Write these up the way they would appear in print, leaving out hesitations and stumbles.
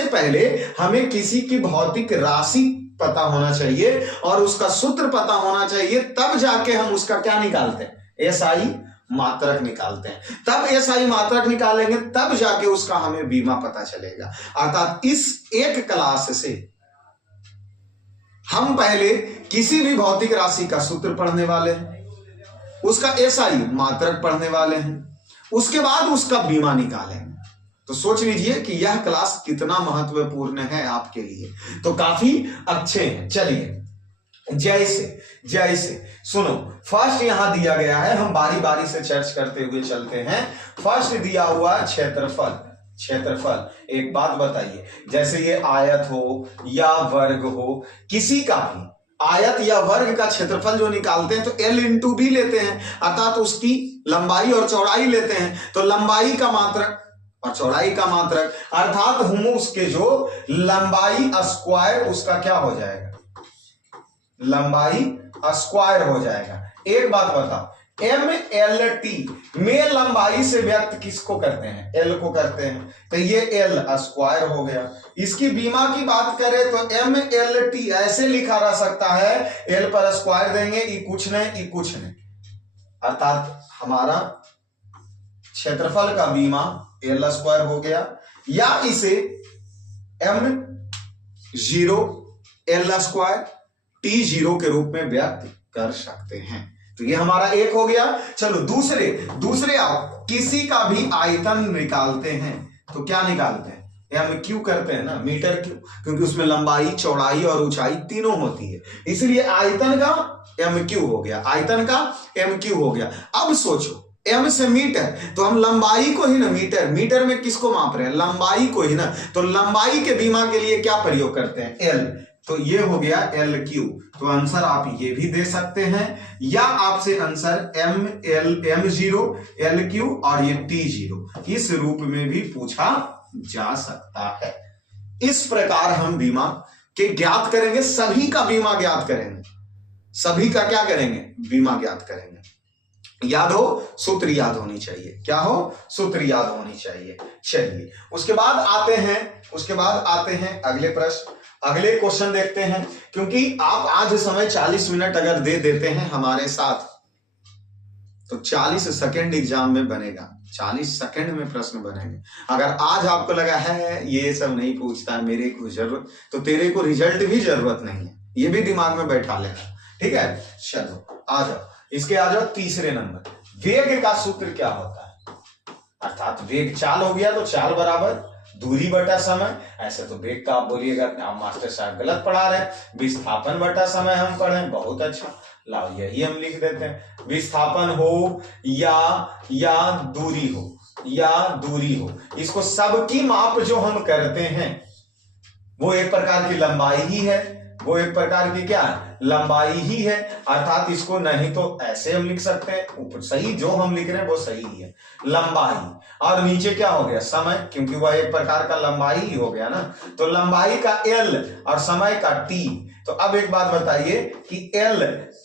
सबसे पहले हमें किसी की भौतिक राशि पता होना चाहिए और उसका सूत्र पता होना चाहिए, तब जाके हम उसका क्या निकालते हैं, एसआई मात्रक निकालते हैं। तब एसआई मात्रक निकालेंगे तब जाके उसका हमें बीमा पता चलेगा। अर्थात इस एक क्लास से हम पहले किसी भी भौतिक राशि का सूत्र पढ़ने वाले हैं, उसका एसआई मात्रक पढ़ने वाले हैं, उसके बाद उसका बीमा निकालेंगे। तो सोच लीजिए कि यह क्लास कितना महत्वपूर्ण है आपके लिए। तो काफी अच्छे हैं। चलिए जैसे सुनो, फर्स्ट यहां दिया गया है, हम बारी बारी से चर्च करते हुए चलते हैं। फर्स्ट दिया हुआ क्षेत्रफल। एक बात बताइए, जैसे ये आयत हो या वर्ग हो, किसी का भी आयत या वर्ग का क्षेत्रफल जो निकालते हैं तो L इंटू बी लेते हैं, अर्थात उसकी लंबाई और चौड़ाई लेते हैं। तो लंबाई का मात्रक और चौड़ाई का मात्रक, अर्थात हम उसके जो लंबाई स्क्वायर उसका क्या हो जाएगा, लंबाई स्क्वायर हो जाएगा। एक बात बताओ, MLT में लंबाई से व्यक्त किसको करते हैं, L को करते हैं, तो ये L स्क्वायर हो गया। इसकी बीमा की बात करें तो MLT ऐसे लिखा रह सकता है, L पर स्क्वायर देंगे, ई कुछ नहीं, अर्थात हमारा क्षेत्रफल का बीमा L स्क्वायर हो गया। या इसे M0 L स्क्वायर T0 के रूप में व्यक्त कर सकते हैं। तो ये हमारा एक हो गया। चलो दूसरे आओ, किसी का भी आयतन निकालते हैं तो क्या निकालते हैं, हम क्यू करते हैं ना, मीटर क्यू, क्योंकि उसमें लंबाई चौड़ाई और ऊंचाई तीनों होती है, इसलिए आयतन का एम क्यू हो गया, आयतन का एम क्यू हो गया। अब सोचो, एम से मीटर, तो हम लंबाई को ही ना, मीटर में किसको माप रहे हैं, लंबाई को ही ना, तो लंबाई के बीमा के लिए क्या प्रयोग करते हैं, एल, तो ये हो गया एल क्यू। तो आंसर आप ये भी दे सकते हैं, या आपसे आंसर M0 L क्यू और ये T0 इस रूप में भी पूछा जा सकता है। इस प्रकार हम बीमा के ज्ञात करेंगे, सभी का बीमा ज्ञात करेंगे, सभी का क्या करेंगे, बीमा ज्ञात करेंगे। याद हो, सूत्र याद होनी चाहिए, क्या हो, सूत्र याद होनी चाहिए। चलिए उसके बाद आते हैं अगले प्रश्न, अगले क्वेश्चन देखते हैं। क्योंकि आप आज समय 40 मिनट अगर दे देते हैं हमारे साथ तो 40 सेकंड एग्जाम में बनेगा, 40 सेकंड में प्रश्न बनेंगे। अगर आज आपको लगा है ये सब नहीं पूछता है, मेरे को जरूरत, तो तेरे को रिजल्ट भी जरूरत नहीं है, ये भी दिमाग में बैठा लेना, ठीक है। चलो आ जाओ, इसके आ जाओ तीसरे नंबर, वेग का सूत्र क्या होता है, अर्थात वेग चाल हो गया तो चाल बराबर दूरी बटा समय। ऐसे तो वेग का आप बोलिएगा आप मास्टर साहब गलत पढ़ा रहे हैं, विस्थापन बटा समय हम पढ़े, बहुत अच्छा, लाओ यही हम लिख देते हैं। विस्थापन हो या दूरी हो, इसको सबकी माप जो हम करते हैं वो एक प्रकार की लंबाई ही है, वो एक प्रकार की क्या है, लंबाई ही है। अर्थात इसको नहीं तो ऐसे हम लिख सकते हैं, ऊपर सही जो हम लिख रहे हैं वो सही ही है, लंबाई, और नीचे क्या हो गया, समय, क्योंकि वह एक प्रकार का लंबाई ही हो गया ना। तो लंबाई का L और समय का T। तो अब एक बात बताइए कि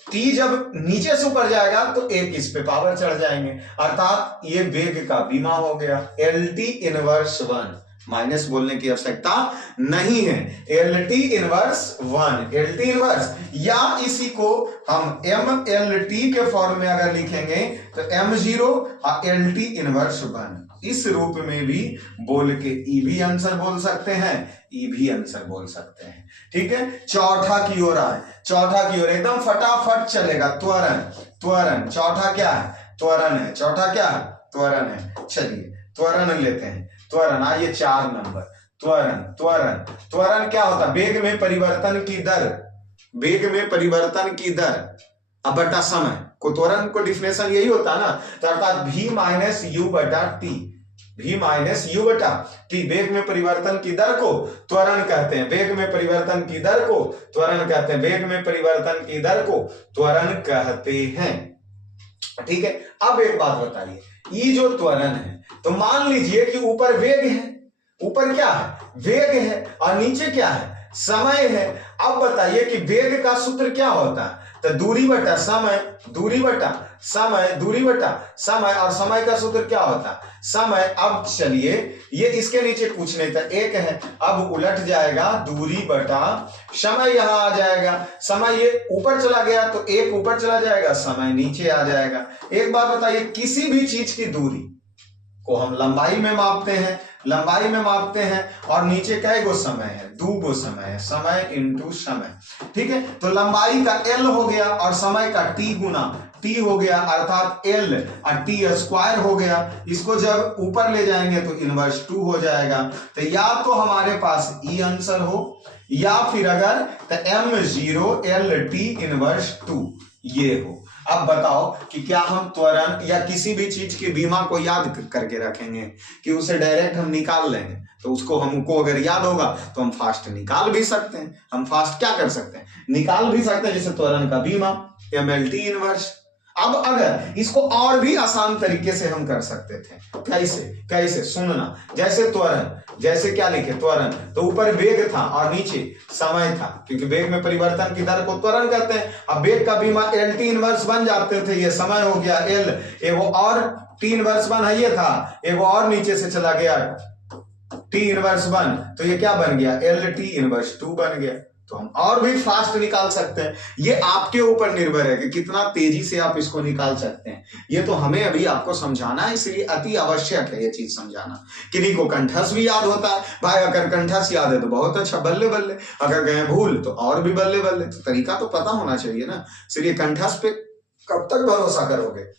T जब नीचे से ऊपर जाएगा तो एक इस पे पावर चढ़ जाएंगे, अर्थात ये वेग का बीमा हो गया। LT इनवर्स 1, माइनस बोलने की आवश्यकता नहीं है, LT इनवर्स 1, LT इनवर्स, या इसी को हम MLT के फॉर्म में अगर लिखेंगे तो M0 और LT इनवर्स 1, इस रूप में भी बोल के ई भी आंसर बोल सकते हैं, ई भी आंसर बोल सकते हैं, ठीक है। चौथा की ओर आए, चौथा की ओर एकदम फटाफट चलेगा, त्वरण, चौथा क्या है, त्वरण है, चौथा क्या है, त्वरण है। चलिए त्वरण लेते हैं, त्वरण आइए 4 नंबर, त्वरण क्या होता है, वेग में परिवर्तन की दर, वेग में परिवर्तन की दर अब बटा समय को, त्वरण को डिफिनेशन यही होता है ना, तो अर्थात V माइनस यू बटा टी, वेग में परिवर्तन की दर को त्वरण कहते हैं, वेग में परिवर्तन की दर को त्वरण कहते हैं, वेग में परिवर्तन की दर को त्वरण कहते हैं, ठीक है। अब एक बात बताइए, ये जो त्वरण है, तो मान लीजिए कि ऊपर वेग है, ऊपर क्या है, वेग है, और नीचे क्या है, समय है। अब बताइए कि वेग का सूत्र क्या होता है, तो दूरी बटा समय, दूरी बटा समय, दूरी बटा समय, और समय का सूत्र क्या होता है, समय। अब चलिए ये इसके नीचे कुछ नहीं था, एक है, अब उलट जाएगा, दूरी बटा समय यहां आ जाएगा, समय ये ऊपर चला गया तो एक ऊपर चला जाएगा, समय नीचे आ जाएगा। एक बात बताइए, किसी भी चीज की दूरी को हम लंबाई में मापते हैं, लंबाई में मापते हैं, और नीचे कै गो समय है, 2 गो समय है, समय इंटू समय, ठीक है। तो लंबाई का L हो गया और समय का T गुना T हो गया, अर्थात L और T स्क्वायर हो गया। इसको जब ऊपर ले जाएंगे तो इनवर्स 2 हो जाएगा। तो या तो हमारे पास E आंसर हो, या फिर अगर तो M0 LT इनवर्स 2 ये हो। अब बताओ कि क्या हम त्वरण या किसी भी चीज की बीमा को याद करके रखेंगे कि उसे डायरेक्ट हम निकाल लेंगे, तो उसको हमको अगर याद होगा तो हम फास्ट निकाल भी सकते हैं। हम फास्ट क्या कर सकते हैं, निकाल भी सकते हैं, जैसे त्वरण का बीमा MLT इनवर्स। अब अगर इसको और भी आसान तरीके से हम कर सकते थे, कैसे कैसे सुनना, जैसे त्वरण, जैसे क्या लिखे त्वरण, तो ऊपर वेग था और नीचे समय था, क्योंकि वेग में परिवर्तन की दर को त्वरण कहते हैं। अब वेग का बीमा LT इनवर्स बन जाते थे, ये समय हो गया L, एगो और T इनवर्स बन है, ये था, एगो और नीचे से चला गया T इनवर्स 1, तो ये क्या बन गया, LT इनवर्स 2 बन गया। तो हम और भी फास्ट निकाल सकते हैं। ये आपके ऊपर निर्भर है कि कितना तेजी से आप इसको निकाल सकते हैं। ये तो हमें अभी आपको समझाना है, इसलिए अति आवश्यक है ये चीज समझाना। किन्हीं को कंठस्थ भी याद होता है, भाई अगर कंठस्थ याद है तो बहुत अच्छा, बल्ले बल्ले, अगर गए भूल तो और भी बल्ले बल्ले। तो तरीका तो पता होना चाहिए ना। इसलिए कंठस्थ पे कब तक भरोसा करोगे,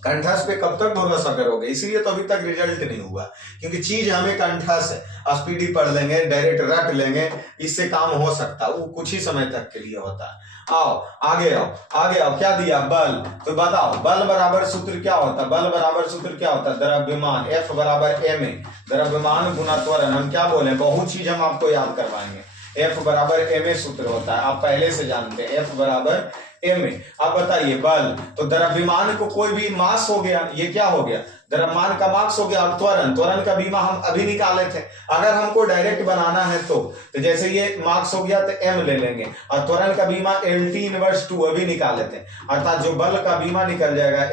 कंठस्थ पे कब तक भरोसा करोगे, इसीलिए तो अभी तक रिजल्ट नहीं हुआ, क्योंकि चीज हमें कंठस्थ है, स्पीडी पढ़ लेंगे, डायरेक्ट रट लेंगे, इससे काम हो सकता है, वो कुछ ही समय तक के लिए होता है। आओ आगे आओ, आगे आओ, क्या दिया, बल। तो बताओ बल बराबर सूत्र क्या होता है, बल बराबर सूत्र क्या होता है, द्रव्यमान F बराबर ma, द्रव्यमान गुना त्वरण। हम क्या बोले, बहुत चीज हम आपको याद करवाएंगे। F बराबर ma सूत्र होता है, आप पहले से जानते हैं, F बराबर ma। अब बताइए बल, तो द्रव्यमान को कोई भी मास हो गया, ये क्या हो गया, द्रव्यमान का मास हो गया। और त्वरण, त्वरण का बीमा हम अभी निकाले थे, अगर हमको डायरेक्ट बनाना है तो जैसे ये मार्क्स हो गया तो m ले लेंगे, और त्वरण का बीमा LT इनवर्स 2 अभी निकाले थे, अर्थात जो बल का बीमा निकल जाएगा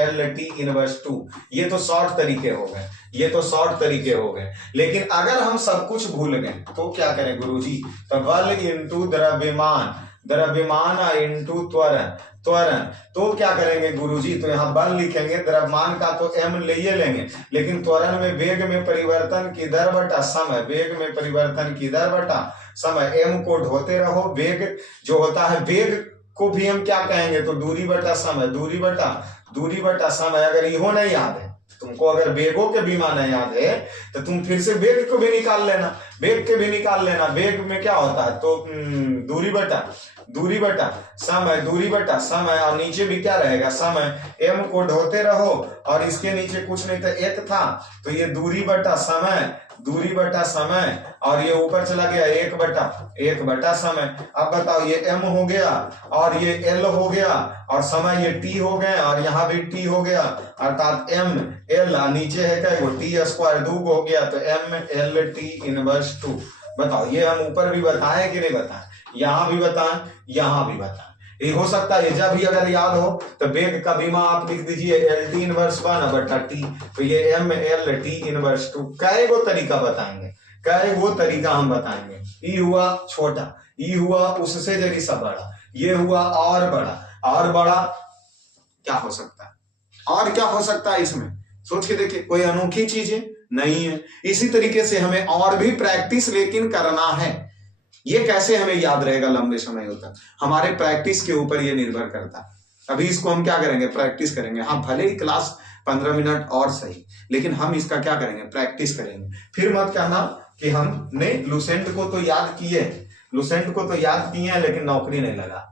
MLT इनवर्स 2। ये तो शॉर्ट तरीके हो गए, ये तो शॉर्ट तरीके हो गए। लेकिन अगर हम सब कुछ भूल गए तो क्या करें गुरुजी, तो बल इंटू द्रव्यमान, द्रव्यमान इंटू त्वरण, त्वरण, तो क्या करेंगे गुरुजी, तो यहाँ बल लिखेंगे, द्रव्यमान का तो m ले लेंगे, लेकिन त्वरण में वेग में परिवर्तन की दर बटा समय, वेग में परिवर्तन की दर बटा समय, m को ढोते रहो, वेग जो होता है, वेग को भी हम क्या कहेंगे, तो दूरी बटा समय, दूरी बटा समय। अगर इहो नहीं याद है तुमको, अगर वेगों के बीमा नहीं याद है तो तुम फिर से वेग को भी निकाल लेना, वेग के भी निकाल लेना। वेग में क्या होता है, तो दूरी बटा समय, दूरी बटा समय, और नीचे भी क्या रहेगा, समय। m को ढोते रहो और इसके नीचे कुछ नहीं था, एक था, तो ये दूरी बटा समय, और ये ऊपर चला गया एक बटा समय। अब बताओ, ये m हो गया और ये l हो गया और समय ये t हो गए, और यहाँ भी t हो गया, अर्थात m l, नीचे है क्या, वो t स्क्वायर 2 हो गया, तो MLT इनवर्स 2। बताओ, ये हम ऊपर भी बताएं कि नहीं बताएं, यहाँ भी बताएं, यहाँ भी बताएं। ये हो सकता है जब भी अगर याद हो तो वेग का बीमा आप लिख दीजिए LT इनवर्स 1 बटा t, तो ये MLT इनवर्स 2। कई गो तरीका बताएंगे, कई गो तरीका हम बताएंगे। ई हुआ छोटा, ई हुआ उससे जरी सा बड़ा, ये हुआ और बड़ा क्या हो सकता है, और क्या हो सकता है इसमें, सोच के देखिए, कोई अनोखी चीज है नहीं है। इसी तरीके से हमें और भी प्रैक्टिस लेकिन करना है। ये कैसे हमें याद रहेगा लंबे समय तक, हमारे प्रैक्टिस के ऊपर ये निर्भर करता है। अभी इसको हम क्या करेंगे, प्रैक्टिस करेंगे। हाँ, भले ही क्लास 15 मिनट और सही, लेकिन हम इसका क्या करेंगे, प्रैक्टिस करेंगे। फिर मत कहना कि हमने लुसेंट को तो याद किए, लुसेंट को तो याद किए हैं लेकिन नौकरी नहीं लगा।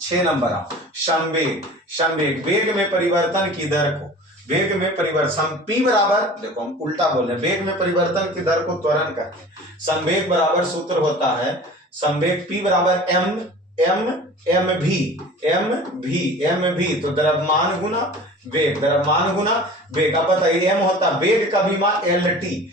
6 नंबर आप संवेग, वेग में परिवर्तन की दर को, वेग में परिवर्तन P बराबर, देखो हम उल्टा बोल रहे हैं, वेग में परिवर्तन की दर को त्वरण कहते हैं। संवेग बराबर सूत्र होता है, संवेग P बराबर m एम एम भी तो द्रव्यमान गुना वेग, द्रव्यमान गुना वेग। अब बताइए एम होता वेग का बीमा एल टी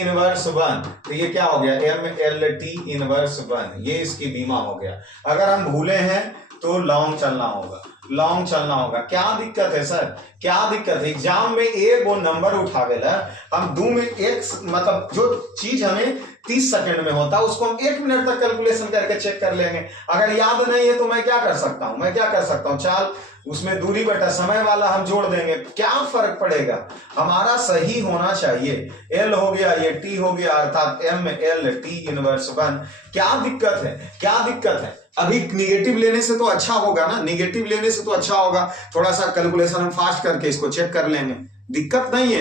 इनवर्स 1, तो ये क्या हो गया एम एल टी इनवर्स 1, ये इसकी बीमा हो गया। अगर हम भूले हैं तो लॉन्ग चलना होगा, लॉन्ग चलना होगा। क्या दिक्कत है सर, क्या दिक्कत है? एग्जाम में एक वो नंबर उठावेला हम 2 में एक, मतलब जो चीज हमें 30 सेकंड में होता है उसको हम 1 मिनट तक कैलकुलेशन करके चेक कर लेंगे। अगर याद नहीं है तो मैं क्या कर सकता हूं, चाल उसमें दूरी बटा समय वाला हम जोड़ देंगे, क्या फर्क पड़ेगा? हमारा सही होना चाहिए। एल हो गया, ये टी हो गया, अर्थात एम एल टी इनवर्स 1। क्या दिक्कत है? अभी निगेटिव लेने से तो अच्छा होगा ना, निगेटिव लेने से तो अच्छा होगा। थोड़ा सा कैलकुलेशन हम फास्ट करके इसको चेक कर लेंगे, दिक्कत नहीं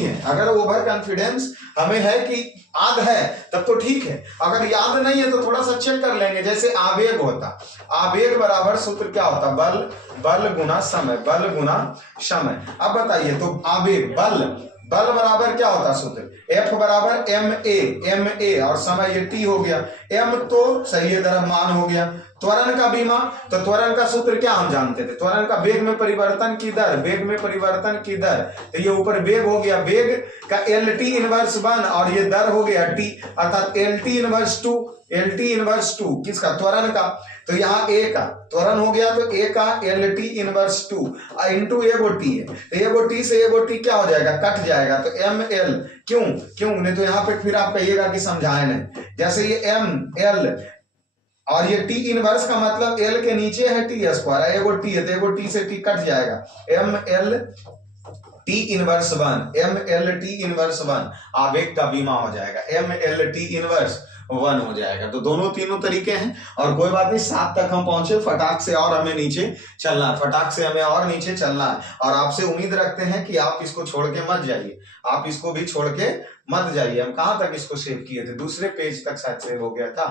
है। अगर ओवर कॉन्फिडेंस हमें है कि याद है तब तो ठीक है, अगर याद नहीं है तो थोड़ा सा चेक कर लेंगे। जैसे आवेग होता, आवेग बराबर सूत्र क्या होता, बल गुना समय। अब बताइए तो आवेग बल बराबर क्या होता सूत्र, F बराबर एम ए और समय ये T हो गया, M तो सही है द्रव्यमान हो गया। त्वरण का बीमा, तो त्वरण का सूत्र क्या हम जानते थे, त्वरण का वेग में परिवर्तन की दर, तो ये ऊपर वेग हो गया, वेग का एल टी इनवर्स 1 और ये दर हो गया T, अर्थात एल टी इनवर्स 2 किसका, त्वरण का। तो यहाँ ए का त्वरण हो गया, तो ए का एल टी इनवर्स 2 इंटू एगो टी है, तो एगो टी से एगो टी क्या हो जाएगा, कट जाएगा, तो एम एल। क्यों नहीं तो यहाँ पे फिर आप कहिएगा कि समझाए नहीं। जैसे ये एम एल और ये टी इनवर्स का मतलब एल के नीचे है टी स्क्वायर, एगो टी है तो एगो टी से टी कट जाएगा, एम एल टी इनवर्स 1 आवेग का बीमा हो जाएगा, एम एल टी इनवर्स 1 हो जाएगा। तो दोनों तीनों तरीके हैं और कोई बात नहीं, 7 तक हम पहुंचे, फटाक से और हमें नीचे चलना है, और आपसे उम्मीद रखते हैं कि आप इसको छोड़ के मत जाइए, आप इसको भी छोड़ के मत जाइए। हम कहां तक इसको सेव किए थे, दूसरे पेज तक शायद सेव हो गया था,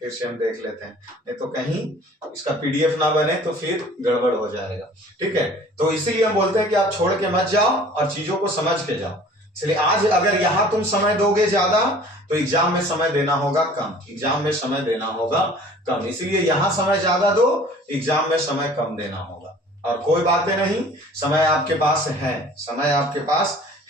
फिर से हम देख लेते हैं, नहीं तो कहीं इसका पीडीएफ ना बने तो फिर गड़बड़ हो जाएगा। ठीक है, तो इसीलिए हम बोलते हैं कि आप छोड़ के मत जाओ और चीजों को समझ के जाओ। इसलिए आज अगर यहां तुम समय दोगे ज्यादा तो एग्जाम में समय देना होगा कम, इसलिए यहां समय ज्यादा दो, एग्जाम में समय कम देना होगा। और कोई बातें नहीं, समय आपके पास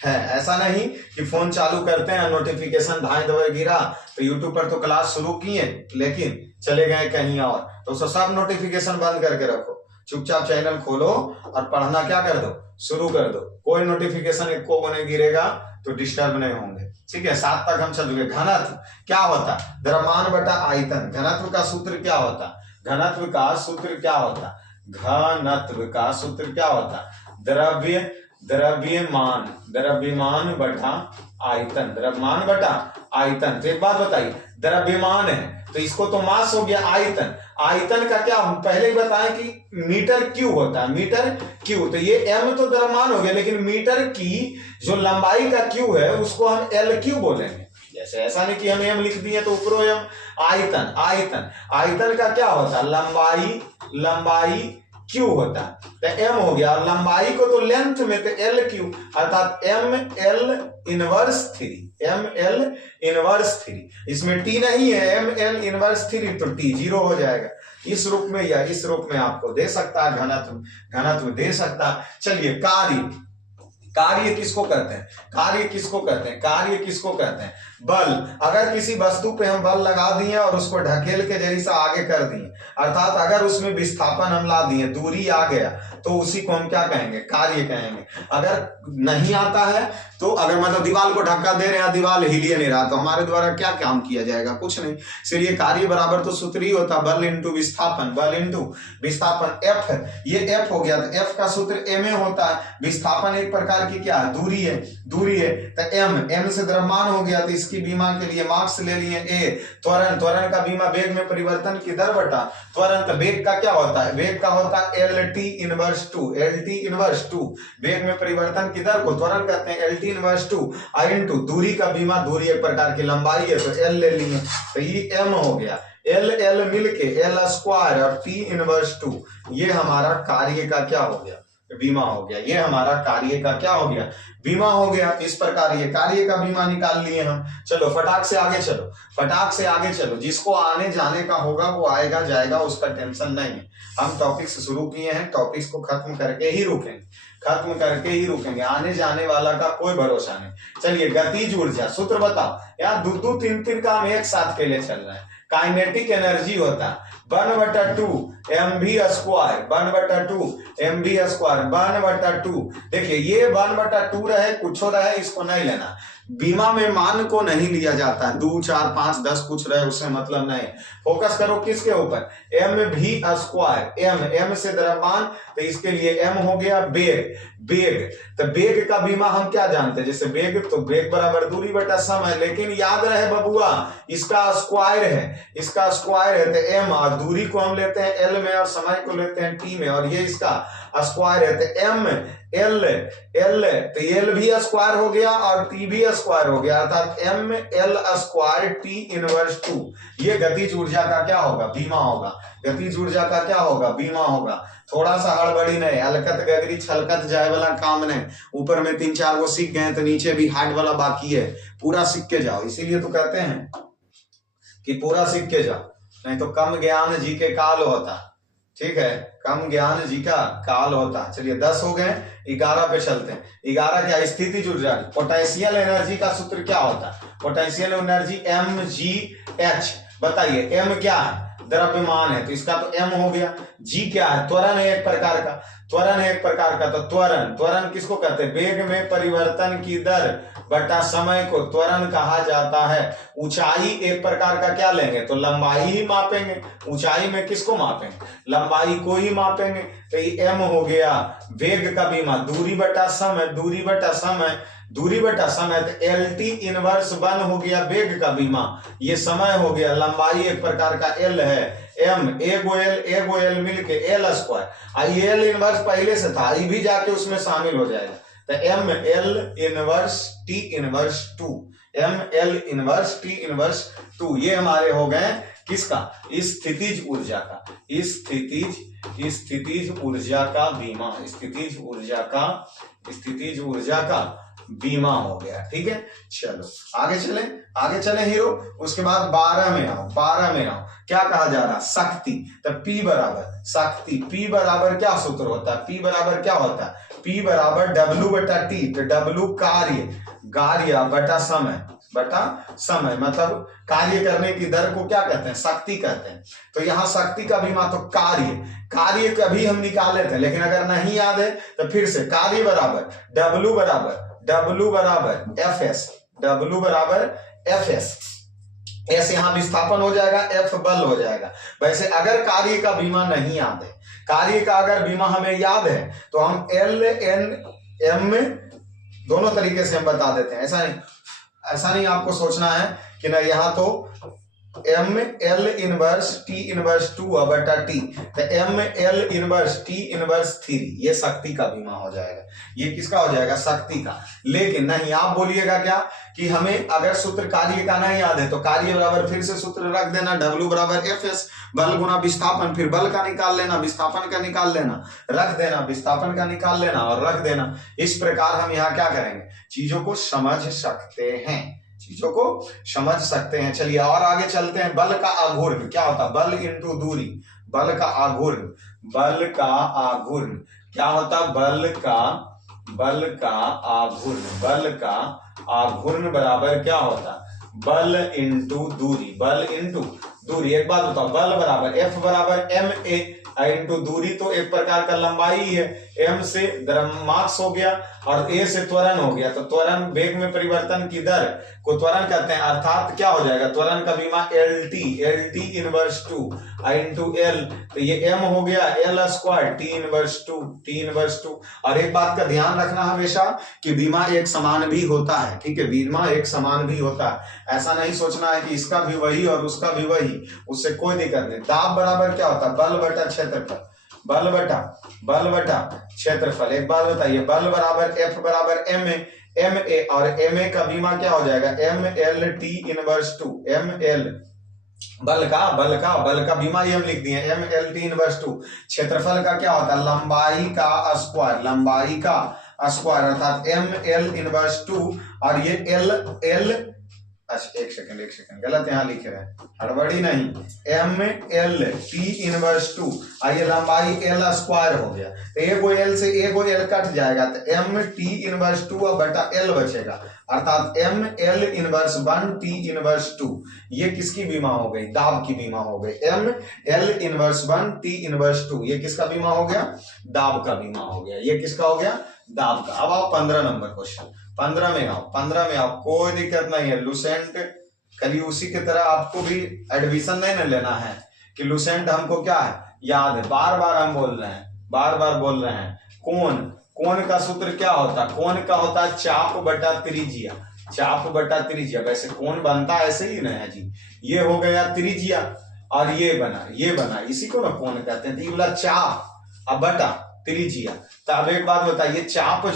है, ऐसा नहीं कि फोन चालू करते हैं नोटिफिकेशन धाए दबर गिरा, तो यूट्यूब पर तो क्लास शुरू किए लेकिन चले गए कहीं और, तो सब नोटिफिकेशन बंद करके रखो, चुपचाप चैनल खोलो और पढ़ना क्या कर दो, शुरू कर दो। कोई नोटिफिकेशन एक को नहीं गिरेगा तो डिस्टर्ब नहीं होंगे। ठीक है, 7 तक हम चल चुके। घनत्व क्या होता, द्रव्यमान बटा आयतन। घनत्व का सूत्र क्या होता, द्रव्यमान बटा आयतन। तो एक बात बताइए, द्रव्यमान है तो इसको तो मास हो गया, आयतन का क्या, हम पहले ही बताएं कि मीटर क्यू होता है, तो ये m तो द्रव्यमान हो गया, लेकिन मीटर की जो लंबाई का क्यू है उसको हम एल क्यू बोलेंगे। जैसे ऐसा नहीं कि हम m लिख दिए तो ऊपरों m, आयतन का क्या होता है, लंबाई क्यू होता है, तो m हो गया, और लंबाई को तो लेंथ में तो एल क्यू, अर्थात एम एल इनवर्स 3, इसमें टी नहीं है, एम एल इनवर्स 3, तो टी 0 हो जाएगा। इस रूप में या इस रूप में आपको दे सकता है, घनत्व दे सकता है। चलिए कार्य किसको कहते हैं, बल। अगर किसी वस्तु पे हम बल लगा दिए और उसको ढकेल के जरिए से आगे कर दिए, अर्थात अगर उसमें विस्थापन हम ला दिए, दूरी आ गया, तो उसी को हम क्या कहेंगे, कार्य कहेंगे। अगर नहीं आता है तो अगर मतलब दीवार को धक्का दे रहे हैं, दीवार हिलिए नहीं रहा, तो हमारे द्वारा क्या काम किया जाएगा, कुछ नहीं। इसलिए कार्य बराबर तो सूत्र ही होता बल इंटू विस्थापन, एफ है, ये एफ हो गया, तो एफ का सूत्र एम ए होता है। विस्थापन एक प्रकार की क्या है, दूरी है, तो एम से द्रव्यमान हो गया, तो इसकी बीमा के लिए मार्क्स ले लिए ए। त्वरण का बीमा वेग में परिवर्तन की दर बटा त्वरण, तो वेग का क्या होता है, वेग का होता है एल टी इनवर्स 2, वेग में परिवर्तन की दर को त्वरण कहते हैं, एल टी इनवर्स 2 इंटू दूरी का बीमा, दूरी एक प्रकार की लंबाई है तो एल ले लिए, तो ये एम हो गया, एल मिलके एल स्क्वायर और टी इनवर्स 2, ये हमारा कार्य का क्या हो गया, बीमा हो गया। ये हमारा कार्य का क्या हो गया, बीमा हो गया। इस प्रकार ये कार्य का बीमा निकाल लिए हम। चलो फटाक से आगे चलो, फटाक से आगे चलो। जिसको आने जाने का होगा वो आएगा जाएगा, उसका टेंशन नहीं है। हम टॉपिक्स शुरू किए हैं, टॉपिक्स को खत्म करके ही रुकेंगे, खत्म करके ही रुकेंगे। आने जाने वाला का कोई भरोसा नहीं। चलिए गतिज ऊर्जा सूत्र बताओ। यहाँ दो तीन काम एक साथ के लिए चल रहा है। काइनेटिक एनर्जी होता है 1/2 mv², 1/2 mv², 1/2। देखिए ये 1/2 रहे कुछ रहे, इसको नहीं लेना। बीमा में मान को नहीं लिया जाता, 2, 4, 5, 10 कुछ रहे उससे मतलब नहीं। फोकस करो किसके ऊपर, mv²। m से द्रव्यमान, तो इसके लिए m हो गया बेग। बेग तो बेग का बीमा हम क्या जानते हैं, जैसे बेग तो बेग बराबर दूरी बटा समय। लेकिन याद रहे बबुआ इसका स्क्वायर है, इसका स्क्वायर है तो m, और दूरी को हम लेते हैं l में और समय को लेते हैं t में, और ये इसका स्क्वायर है तो m l तो l भी स्क्वायर हो गया और t भी स्क्वायर हो गया, अर्थात m l² t इनवर्स 2। ये गतिज ऊर्जा का क्या होगा, बीमा होगा। गतिज ऊर्जा का क्या होगा, बीमा होगा। थोड़ा सा हड़बड़ी नहीं, अलकत गगरी छलकत जाए वाला काम नहीं। ऊपर में 3-4 वो सीख गए तो नीचे भी हार्ड वाला बाकी है, पूरा सीख के जाओ। इसीलिए तो कहते हैं कि पूरा सीख के जाओ, नहीं तो कम ज्ञान जी के काल होता। ठीक है, कम ज्ञान जी का काल होता। चलिए 10 हो गए, 11 पे चलते हैं। 11 क्या, स्थितिज ऊर्जा। पोटेंशियल एनर्जी का सूत्र क्या होता है, पोटेंशियल एनर्जी mgh। बताइए m क्या है, द्रव्यमान है तो इसका तो m हो गया। g क्या है, त्वरण है एक प्रकार का, त्वरण है एक प्रकार का। तो त्वरण, त्वरण किसको कहते हैं, वेग में परिवर्तन की दर बटा समय को त्वरण कहा जाता है। ऊंचाई एक प्रकार का क्या लेंगे, तो लंबाई ही मापेंगे। ऊंचाई में किसको मापेंगे, लंबाई को ही मापेंगे। तो ये m हो गया। वेग का बीमा दूरी बटा समय, दूरी बटा समय, दूरी बटा समय, तो LT इनवर्स 1 हो गया वेग का बीमा। ये समय हो गया, लंबाई एक प्रकार का L है, m एगो L मिलके L²। आई L इनवर्स पहले से था, ये भी जाके उसमें शामिल हो जाएगा। तो m L inverse T inverse 2, m L inverse T inverse 2। ये हमारे हो गए किसका, स्थितिज ऊर्जा का, स्थितिज ऊर्जा का बीमा, स्थितिज ऊर्जा का बीमा हो गया। ठीक है, चलो आगे चले हीरो। उसके बाद 12 में आओ, 12 में आओ। क्या कहा जा रहा, शक्ति। तो P बराबर शक्ति, P बराबर क्या सूत्र होता है, P बराबर क्या होता है, P बराबर W बटा T। तो W कार्य बटा समय, मतलब कार्य करने की दर को क्या कहते हैं, शक्ति कहते हैं। तो यहाँ शक्ति का बीमा, तो कार्य कभी हम निकाले थे, लेकिन अगर नहीं याद है तो फिर से कार्य बराबर W बराबर Fs, S यहाँ विस्थापन हो जाएगा, F बल हो जाएगा। वैसे अगर कार्य का बीमा नहीं याद है, कार्य का अगर बीमा हमें याद है तो हम L N M दोनों तरीके से हम बता देते हैं। ऐसा नहीं आपको सोचना है कि ना यहाँ तो m L inverse T inverse 2 बटा T, तो m L inverse T inverse 3, ये शक्ति का बीमा हो जाएगा। ये किसका हो जाएगा, शक्ति का। लेकिन नहीं, आप बोलिएगा क्या कि हमें अगर सूत्र कार्य का नहीं याद है तो कार्य बराबर फिर से सूत्र रख देना, W बराबर Fs, बल गुना विस्थापन, फिर बल का निकाल लेना, विस्थापन का निकाल लेना, रख देना, विस्थापन का निकाल लेना और रख देना। इस प्रकार हम यहाँ क्या करेंगे, चीजों को समझ सकते हैं, चलिए और आगे चलते हैं। बल का आघूर्ण क्या होता है, बल इंटू दूरी, बल का आघूर्ण क्या होता है, बल का आघूर्ण बराबर क्या होता है, बल इंटू दूरी। एक बात बताओ, बल बराबर F बराबर ma इंटू दूरी, तो एक प्रकार का लंबाई है। m से द्रव्यमान हो गया और a से त्वरण हो गया, तो त्वरण वेग में परिवर्तन की दर को त्वरण कहते हैं। अर्थात क्या हो जाएगा, त्वरण का बीमा LT इनवर्स 2 इंटू L, तो ये m हो गया L² T इनवर्स 2। और एक बात का ध्यान रखना हमेशा कि बीमा एक समान भी होता है। ठीक है, बीमा एक समान भी होता है। ऐसा नहीं सोचना है कि इसका भी वही और उसका भी वही, उससे कोई दिक्कत नहीं। दाब बराबर क्या होता है, बल बटा क्षेत्रफल। एक बात बताइए, बल बराबर F बराबर ma और ma का बीमा क्या हो जाएगा, MLT इनवर्स 2, ML बल का बीमा ये हम लिख दिए M L T inverse two. क्षेत्रफल का क्या होता है, लंबाई का स्क्वायर अर्थात एम एल इनवर्स टू। और ये एल अच्छा एक सेकंड गलत यहाँ लिखे रहे, हड़बड़ी नहीं, M L T inverse two और ये लंबाई एल स्क्वायर हो गया। तो एगो एल से एगो एल कट जाएगा तो एम टी इनवर्स टू और बटा एल बचेगा अर्थात M L inverse one T inverse two. ये किसकी बीमा हो गई, दाब की बीमा हो गई। M L inverse one T inverse two ये किसका बीमा हो गया, दाब का बीमा हो गया। ये किसका हो गया, दाब का। अब आओ 15 नंबर क्वेश्चन, 15 में आओ, कोई दिक्कत नहीं है। लुसेंट कल उसी की तरह आपको भी एडमिशन नहीं ना लेना है कि लुसेंट हमको क्या है याद है, बार बार हम बोल रहे हैं। कोण का सूत्र क्या होता है, कोण का होता है चाप बटा त्रिज्या। वैसे कोण बनता ऐसे ही ना है जी, ये हो गया त्रिज्या और ये बना इसी को ना कोण कहते हैं। तो ये बोला चाप अब बटा त्रिज्या। तो अब एक बात बताइए, चाप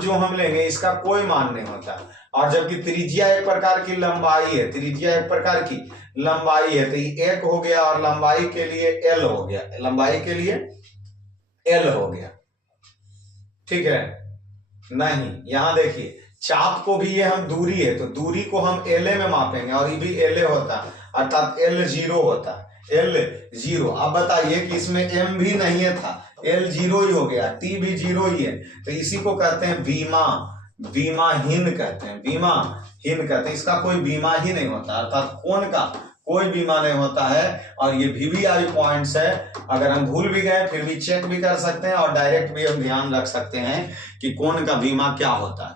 जो हम लेंगे इसका कोई मान नहीं होता, और जबकि त्रिज्या एक प्रकार की लंबाई है, तो ये एक हो गया और लंबाई के लिए एल हो गया, ठीक है। नहीं यहां देखिए, चाप को भी ये हम दूरी है तो दूरी को हम एलए में मापेंगे और ये भी एलए होता अर्थात एल जीरो होता, L0। अब बताइए कि इसमें m भी नहीं है था, L0 ही हो गया, T भी 0 ही है, तो इसी को कहते हैं बीमाहीन कहते हैं। इसका कोई बीमा ही नहीं होता अर्थात कोण का कोई बीमा नहीं होता है। और ये VVI पॉइंट्स है, अगर हम भूल भी गए फिर भी चेक भी कर सकते हैं और डायरेक्ट भी हम ध्यान रख सकते हैं कि कोण का बीमा क्या होता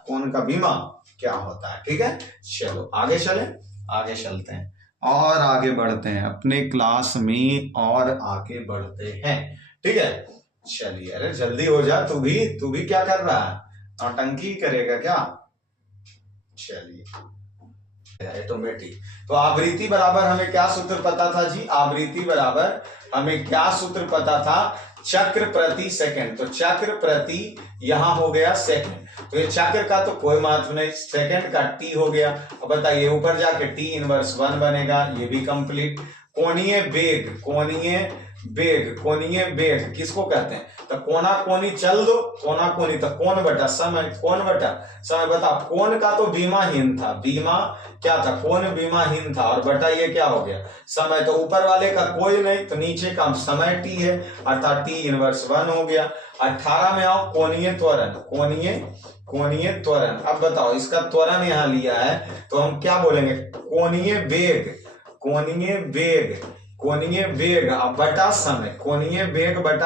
है, ठीक है। चलो आगे चलते हैं और आगे बढ़ते हैं अपने क्लास में और आगे बढ़ते हैं, ठीक है। चलिए अरे जल्दी हो जा, तू भी क्या कर रहा है, नौटंकी करेगा क्या। चलिए ऑटोमेटिक। तो आवृत्ति बराबर हमें क्या सूत्र पता था जी, पता था चक्र प्रति सेकंड। तो चक्र प्रति यहां हो गया सेकंड, तो ये चक्र का तो कोई महत्व नहीं, सेकंड का टी हो गया। अब बताइए ऊपर जाके टी इनवर्स 1 बनेगा, ये भी कंप्लीट। कोणीय वेग किसको कहते हैं, तो कोना कोनी चल दो, तो कोण बटा समय बता। कोण का तो बीमाहीन था, कोण बीमाहीन था और बटा ये क्या हो गया समय। तो ऊपर वाले का कोई नहीं तो नीचे का समय टी है अर्थात टी इनवर्स 1 हो गया। 18 में आओ, कोणीय त्वरण। अब बताओ इसका त्वरण यहाँ लिया है तो हम क्या बोलेंगे, कोणीय वेग अब बटा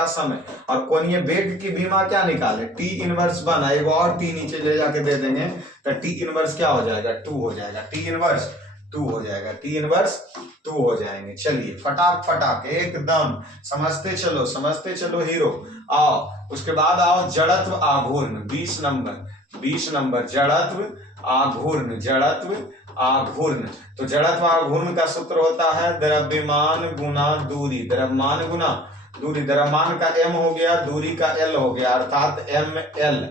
समय, और कोणीय वेग की बीमा क्या निकाले, टी इनवर्स 1, एगो और टी नीचे ले जाके दे देंगे तो टी इनवर्स क्या हो जाएगा, 2 हो जाएगा, टी इनवर्स 2 हो जाएंगे। चलिए फटाक एकदम समझते चलो हीरो। आओ उसके बाद आओ जड़त्व आघूर्ण, 20 नंबर जड़त्व आघूर्ण। तो जड़त्व आघूर्ण का सूत्र होता है द्रव्यमान गुना दूरी, द्रव्यमान का m हो गया, दूरी का l हो गया अर्थात ml।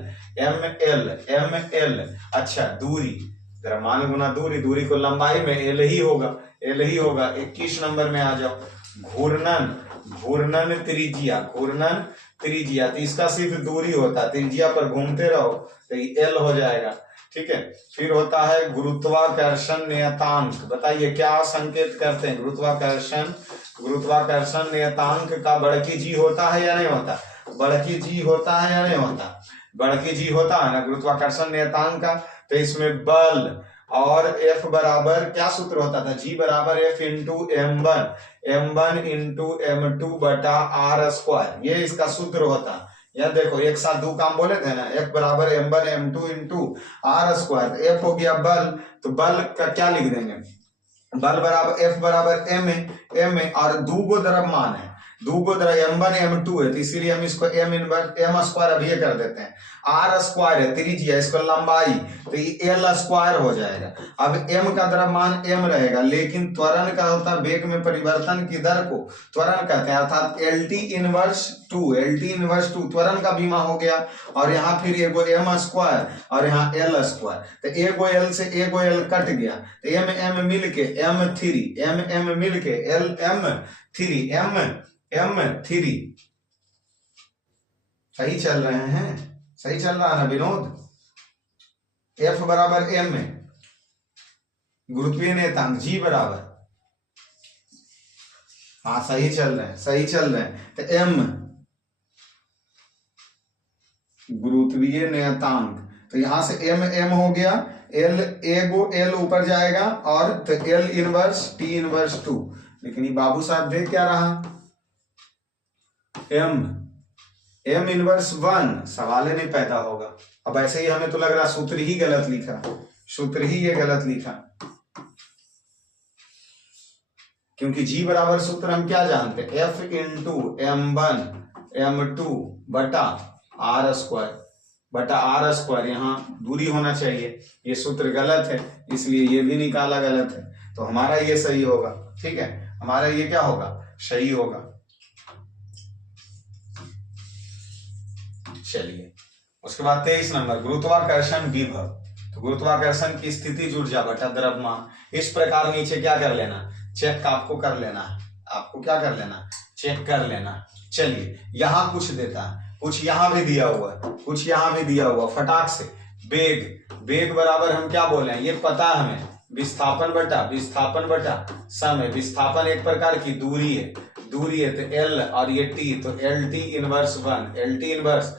अच्छा दूरी, द्रव्यमान गुना दूरी को लंबाई में l ही होगा। 21 नंबर में आ जाओ, घूर्णन त्रिज्या, तो इसका सिर्फ दूरी होता है, त्रिज्या पर घूमते रहो तो ये l हो जाएगा, ठीक है। फिर होता है गुरुत्वाकर्षण नियतांक, बताइए क्या संकेत करते हैं, गुरुत्वाकर्षण नियतांक का बड़की जी होता है या नहीं होता, बड़की जी होता है ना गुरुत्वाकर्षण नियतांक का। तो इसमें बल और F बराबर क्या सूत्र होता था, G बराबर F into m1 into m2 बटा r स्क्वायर, ये इसका सूत्र होता। यह देखो एक साथ दो काम बोले थे ना, F बराबर m1 m2 into r square. F हो गया बल, तो बल का क्या लिख देंगे, बल बराबर F बराबर m है और 2 द्रव्यमान है, दो को तरह m1 m2 है, तो इसीलिए हम इसको m इनवर्स m स्क्वायर अब ये कर देते हैं। r स्क्वायर है त्रिज्या, इसको लंबाई, तो ये l स्क्वायर हो जाएगा। अब m का द्रव्यमान m रहेगा, लेकिन त्वरण का होता है वेग में परिवर्तन की दर को त्वरण कहते हैं, अर्थात lt इनवर्स 2 त्वरण का बीमा हो गया। और यहाँ फिर एगो m स्क्वायर और यहाँ l स्क्वायर, तो एगो l से एगो l कट गया, तो m मिल के m मिल के l m3 सही चल रहे हैं, सही चल रहा है ना विनोद। F बराबर m में गुरुत्वीय नेतांक g बराबर, हाँ सही चल रहे हैं। तो m गुरुत्वीय नेतांक, तो यहां से m हो गया, l एगो l ऊपर जाएगा और तो l इनवर्स t इनवर्स 2, लेकिन ये बाबू साहब देख क्या रहा, m इनवर्स 1, सवाल ही नहीं पैदा होगा। अब ऐसे ही हमें तो लग रहा सूत्र ही गलत लिखा, सूत्र ही ये गलत लिखा, क्योंकि g बराबर सूत्र हम क्या जानते हैं, f इंटू m1 m2 बटा r स्क्वायर, यहाँ दूरी होना चाहिए, ये सूत्र गलत है इसलिए ये भी निकाला गलत है, तो हमारा ये सही होगा। ठीक है, हमारा ये क्या होगा, सही होगा। चलिए उसके बाद 23 नंबर गुरुत्वाकर्षण विभव। तो गुरुत्वाकर्षण की स्थिति ऊर्जा बटा द्रव्यमान, इस प्रकार नीचे क्या कर लेना, चेक आपको कर लेना, आपको क्या कर लेना, चेक कर लेना। चलिए यहाँ कुछ देता है, कुछ यहाँ भी दिया हुआ है, कुछ यहाँ भी दिया हुआ, फटाक से वेग बराबर हम क्या बोले हैं, ये पता है हमें, विस्थापन बटा समय। विस्थापन एक प्रकार की दूरी है तो l और ये t, तो lt इनवर्स 1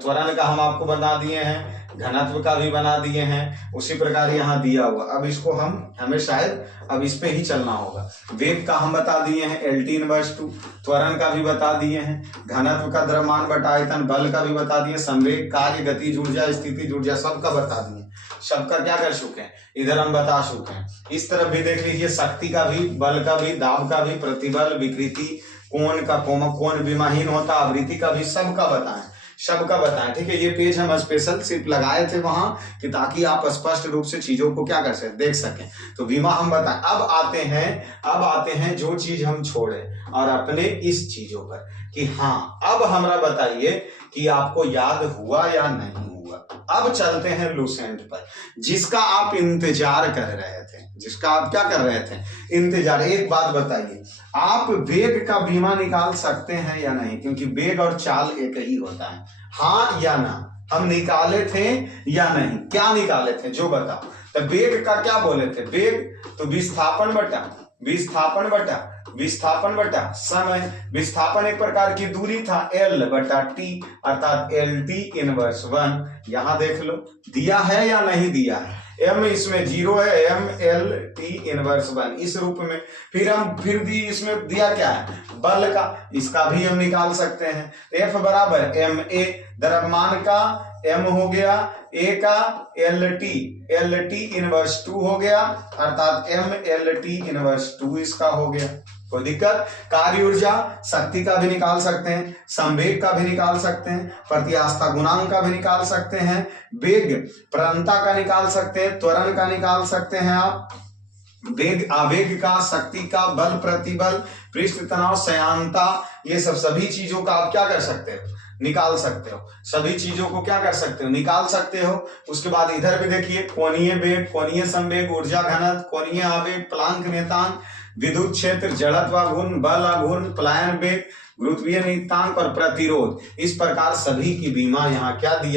त्वरण का हम आपको बता दिए हैं, घनत्व का भी बना दिए हैं, उसी प्रकार यहाँ दिया हुआ। अब इसको हमें शायद अब इस पे ही चलना होगा। वेग का हम बता दिए हैं lt इनवर्स 2, त्वरण का भी बता दिए हैं, घनत्व का द्रव्यमान बटा आयतन, बल का भी बता दिए, संवेग, कार्य, गतिज ऊर्जा, स्थितिज ऊर्जा सबका बता दिए, सबका क्या कर चुके हैं, इधर हम बता चुके हैं। इस तरफ भी देख लीजिए, शक्ति का भी, बल का भी, दाब का भी, प्रतिबल, विकृति, कोण विमाहीन होता, आवृत्ति का भी, सबका बताएं। ठीक है, ये पेज हम स्पेशल सिर्फ लगाए थे वहां कि ताकि आप स्पष्ट रूप से चीजों को क्या कर सकें, देख सकें। तो विमा हम बताएं। अब आते हैं जो चीज हम छोड़े और अपने इस चीजों पर कि हाँ, अब हमरा बताइए कि आपको याद हुआ या नहीं हुआ। अब चलते हैं लूसेंट पर, जिसका आप इंतजार कर रहे थे, जिसका आप क्या कर रहे थे, इंतजार। एक बात बताइए, आप वेग का बीमा निकाल सकते हैं या नहीं, क्योंकि वेग और चाल एक ही होता है, हाँ या ना, हम निकाले थे या नहीं, क्या निकाले थे जो बताओ। तो वेग का क्या बोले थे, वेग तो विस्थापन बटा समय। विस्थापन एक प्रकार की दूरी था, l बटा t, अर्थात lt इनवर्स 1। यहां देख लो दिया है या नहीं दिया है, m इसमें 0 है, m l t इनवर्स 1 इस रूप में। फिर इसमें दिया क्या है, बल का, इसका भी हम निकाल सकते हैं। F बराबर ma, द्रव्यमान का m हो गया, a का lt इनवर्स 2 हो गया, अर्थात m lt इनवर्स 2 इसका हो गया। कोई दिक्कत। कार्य ऊर्जा, शक्ति का भी निकाल सकते हैं, संवेग का भी निकाल सकते हैं, प्रत्यास्थता गुणांक का भी निकाल सकते हैं, वेग प्रवणता का निकाल सकते हैं, त्वरण का निकाल सकते हैं आप, वेग आवेग का, शक्ति का, बल प्रतिबल, पृष्ठ तनाव, संयानता, ये सभी चीजों का आप क्या कर सकते हो, निकाल सकते हो। सभी चीजों को क्या कर सकते हो, निकाल सकते हो। उसके बाद इधर भी देखिए, कोणीय वेग, कोणीय संवेग, ऊर्जा घनत्व, कोणीय आवेग, प्लांक नियतांक, विद्युत क्षेत्र, जड़त्व घूर्ण, बल घूर्ण, पलायन वेग, गुरुत्वीय नियतांक और प्रतिरोध, इस प्रकार सभी की बीमा यहाँ क्या दिया